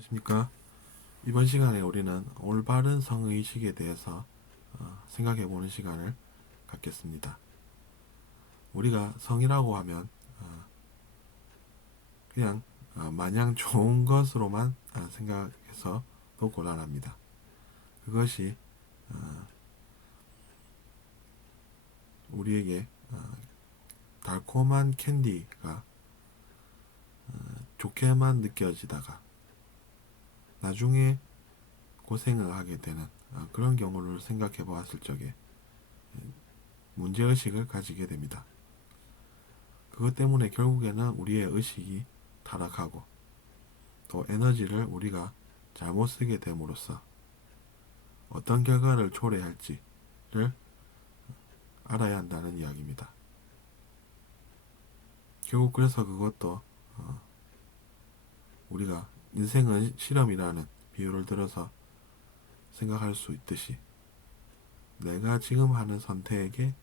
안녕하십니까? 이번 시간에 우리는 올바른 성의식에 대해서 생각해 보는 시간을 갖겠습니다. 우리가 성이라고 하면 그냥 마냥 좋은 것으로만 생각해서 또 곤란합니다. 그것이 우리에게 달콤한 캔디가 좋게만 느껴지다가 나중에 고생을 하게 되는 그런 경우를 생각해 보았을 적에 문제의식을 가지게 됩니다. 그것 때문에 결국에는 우리의 의식이 타락하고 또 에너지를 우리가 잘못 쓰게 됨으로써 어떤 결과를 초래할지를 알아야 한다는 이야기입니다. 결국 그래서 그것도 우리가 인생은 실험이라는 비유를 들어서 생각할 수 있듯이 내가 지금 하는 선택의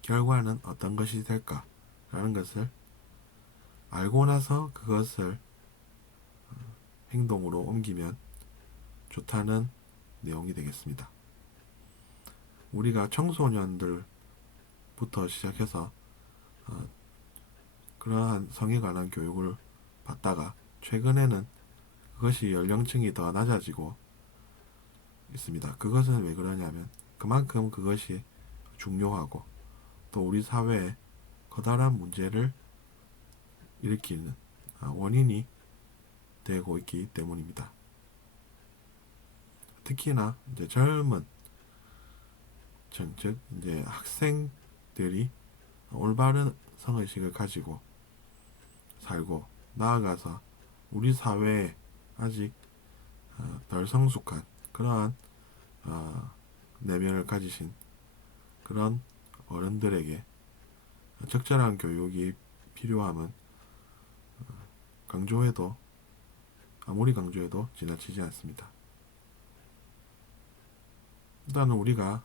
결과는 어떤 것이 될까라는 것을 알고 나서 그것을 행동으로 옮기면 좋다는 내용이 되겠습니다. 우리가 청소년들부터 시작해서 그러한 성에 관한 교육을 받다가 최근에는 그것이 연령층이 더 낮아지고 있습니다. 그것은 왜 그러냐면 그만큼 그것이 중요하고 또 우리 사회에 커다란 문제를 일으키는 원인이 되고 있기 때문입니다. 특히나 이제 젊은 즉 이제 학생들이 올바른 성의식을 가지고 살고 나아가서 우리 사회에 아직 덜 성숙한 그러한 내면을 가지신 그런 어른들에게 적절한 교육이 필요함은 강조해도 아무리 강조해도 지나치지 않습니다. 일단은 우리가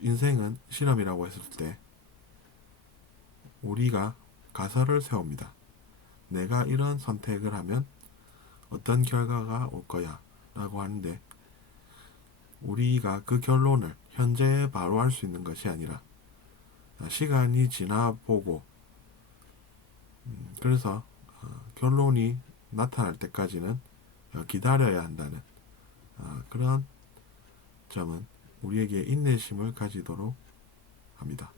인생은 실험이라고 했을 때 우리가 가설을 세웁니다. 내가 이런 선택을 하면 어떤 결과가 올 거야 라고 하는데 우리가 그 결론을 현재 바로 할 수 있는 것이 아니라 시간이 지나보고 그래서 결론이 나타날 때까지는 기다려야 한다는 그런 점은 우리에게 인내심을 가지도록 합니다.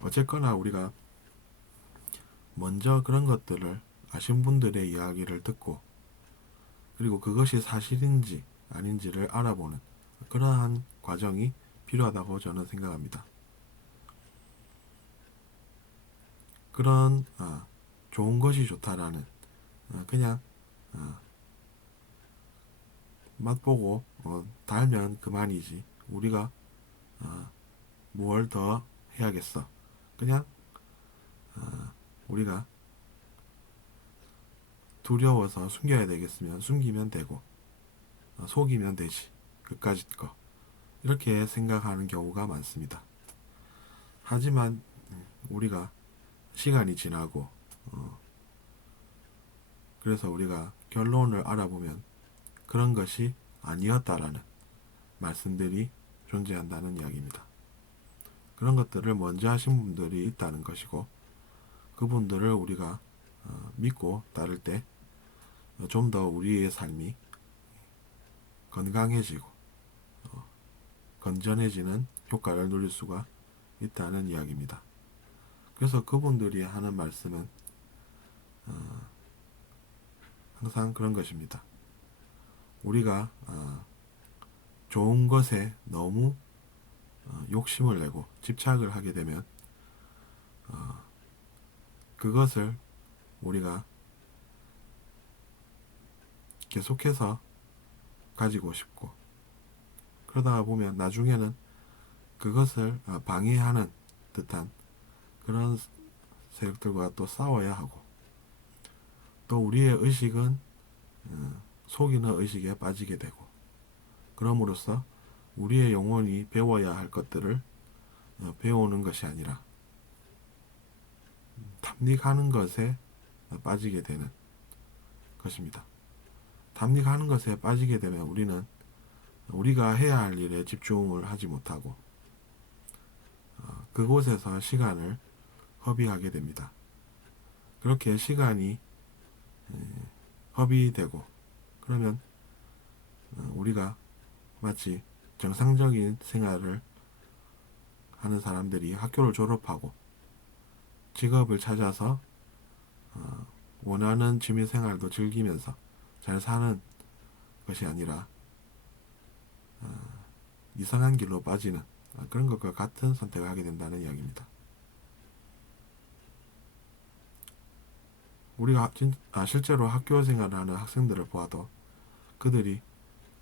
어쨌거나 우리가 먼저 그런 것들을 아신 분들의 이야기를 듣고 그리고 그것이 사실인지 아닌지를 알아보는 그러한 과정이 필요하다고 저는 생각합니다. 그런 좋은 것이 좋다라는 그냥 맛보고 달면 그만이지 우리가 뭘 더 해야겠어. 그냥 우리가 두려워서 숨겨야 되겠으면 숨기면 되고 속이면 되지. 그까짓 거. 이렇게 생각하는 경우가 많습니다. 하지만 우리가 시간이 지나고 그래서 우리가 결론을 알아보면 그런 것이 아니었다라는 말씀들이 존재한다는 이야기입니다. 그런 것들을 먼저 하신 분들이 있다는 것이고 그분들을 우리가 믿고 따를 때 좀 더 우리의 삶이 건강해지고 건전해지는 효과를 누릴 수가 있다는 이야기입니다. 그래서 그분들이 하는 말씀은 항상 그런 것입니다. 우리가 좋은 것에 너무 욕심을 내고 집착을 하게 되면 그것을 우리가 계속해서 가지고 싶고 그러다 보면 나중에는 그것을 방해하는 듯한 그런 세력들과 또 싸워야 하고 또 우리의 의식은 속이는 의식에 빠지게 되고 그럼으로써 우리의 영혼이 배워야 할 것들을 배우는 것이 아니라 탐닉하는 것에 빠지게 되는 것입니다. 탐닉하는 것에 빠지게 되면 우리는 우리가 해야 할 일에 집중을 하지 못하고 그곳에서 시간을 허비하게 됩니다. 그렇게 시간이 허비되고 그러면 우리가 마치 정상적인 생활을 하는 사람들이 학교를 졸업하고 직업을 찾아서 원하는 취미생활도 즐기면서 잘 사는 것이 아니라 이상한 길로 빠지는 그런 것과 같은 선택을 하게 된다는 이야기입니다. 우리가 실제로 학교 생활을 하는 학생들을 보아도 그들이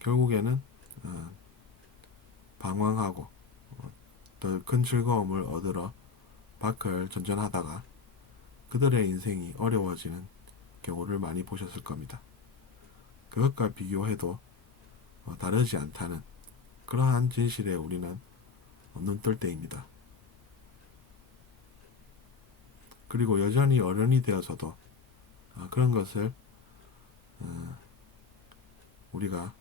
결국에는 방황하고 더 큰 즐거움을 얻으러 밖을 전전하다가 그들의 인생이 어려워지는 경우를 많이 보셨을 겁니다. 그것과 비교해도 다르지 않다는 그러한 진실에 우리는 눈뜰 때입니다. 그리고 여전히 어른이 되어서도 그런 것을 우리가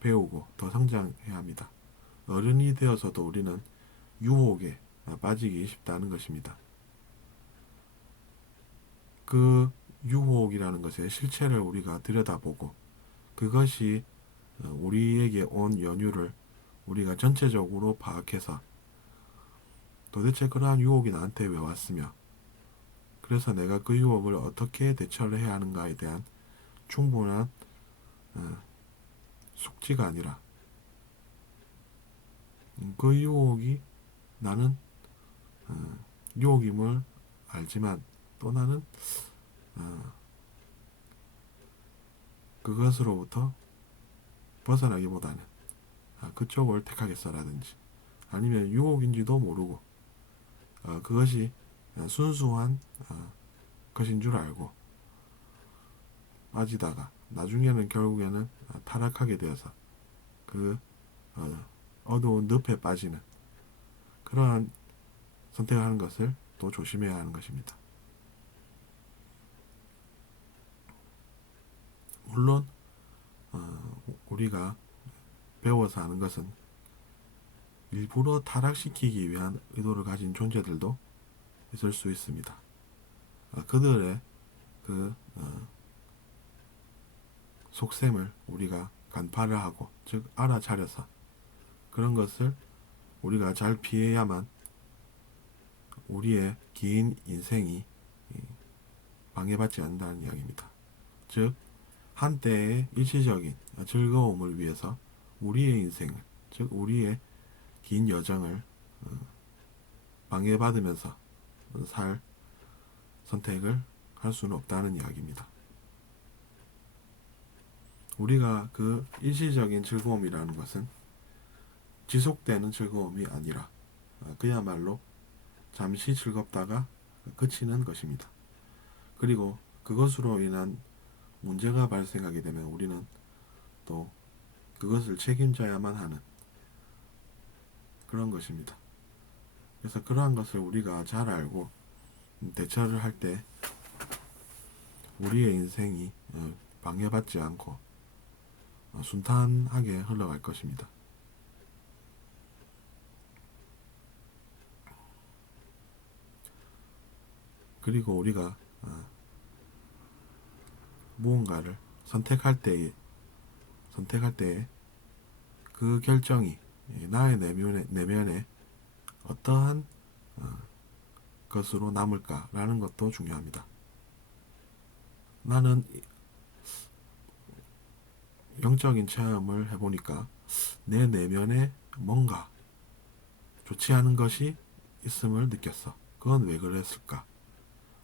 배우고 더 성장해야 합니다. 어른이 되어서도 우리는 유혹에 빠지기 쉽다는 것입니다. 그 유혹이라는 것의 실체를 우리가 들여다보고 그것이 우리에게 온 연유를 우리가 전체적으로 파악해서 도대체 그러한 유혹이 나한테 왜 왔으며 그래서 내가 그 유혹을 어떻게 대처를 해야 하는가에 대한 충분한 숙지가 아니라 그 유혹이 나는 유혹임을 알지만 또 나는 그것으로부터 벗어나기보다는 그쪽을 택하겠어라든지 아니면 유혹인지도 모르고 그것이 순수한 것인 줄 알고 빠지다가 나중에는 결국에는 타락하게 되어서 그 어두운 늪에 빠지는 그러한 선택을 하는 것을 또 조심해야 하는 것입니다. 물론 우리가 배워서 하는 것은 일부러 타락시키기 위한 의도를 가진 존재들도 있을 수 있습니다. 그들의 그 속셈을 우리가 간파를 하고 즉 알아차려서 그런 것을 우리가 잘 피해야만 우리의 긴 인생이 방해받지 않는다는 이야기입니다. 즉 한때의 일시적인 즐거움을 위해서 우리의 인생을 즉 우리의 긴 여정을 방해받으면서 살 선택을 할 수는 없다는 이야기입니다. 우리가 그 일시적인 즐거움이라는 것은 지속되는 즐거움이 아니라 그야말로 잠시 즐겁다가 그치는 것입니다. 그리고 그것으로 인한 문제가 발생하게 되면 우리는 또 그것을 책임져야만 하는 그런 것입니다. 그래서 그러한 것을 우리가 잘 알고 대처를 할 때 우리의 인생이 방해받지 않고 순탄하게 흘러갈 것입니다. 그리고 우리가 무언가를 선택할 때에 그 결정이 나의 내면에 어떠한 것으로 남을까라는 것도 중요합니다. 나는 영적인 체험을 해보니까 내 내면에 뭔가 좋지 않은 것이 있음을 느꼈어. 그건 왜 그랬을까?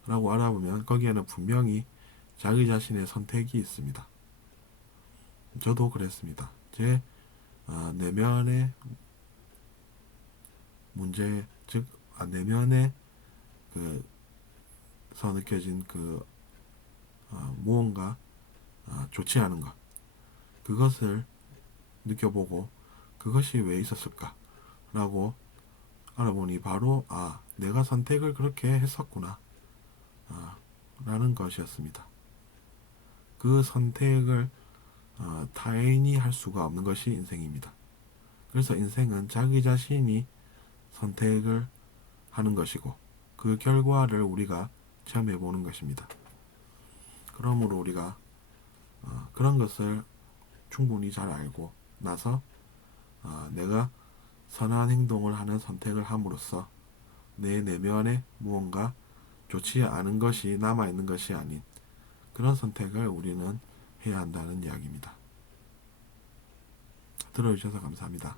라고 알아보면 거기에는 분명히 자기 자신의 선택이 있습니다. 저도 그랬습니다. 제 내면의 문제, 즉 내면에 그서 느껴진 무언가 좋지 않은 것, 그것을 느껴보고 그것이 왜 있었을까? 라고 알아보니 바로 내가 선택을 그렇게 했었구나 라는 것이었습니다. 그 선택을 타인이 할 수가 없는 것이 인생입니다. 그래서 인생은 자기 자신이 선택을 하는 것이고 그 결과를 우리가 체험해 보는 것입니다. 그러므로 우리가 그런 것을 충분히 잘 알고 나서 내가 선한 행동을 하는 선택을 함으로써 내 내면에 무언가 좋지 않은 것이 남아있는 것이 아닌 그런 선택을 우리는 해야 한다는 이야기입니다. 들어주셔서 감사합니다.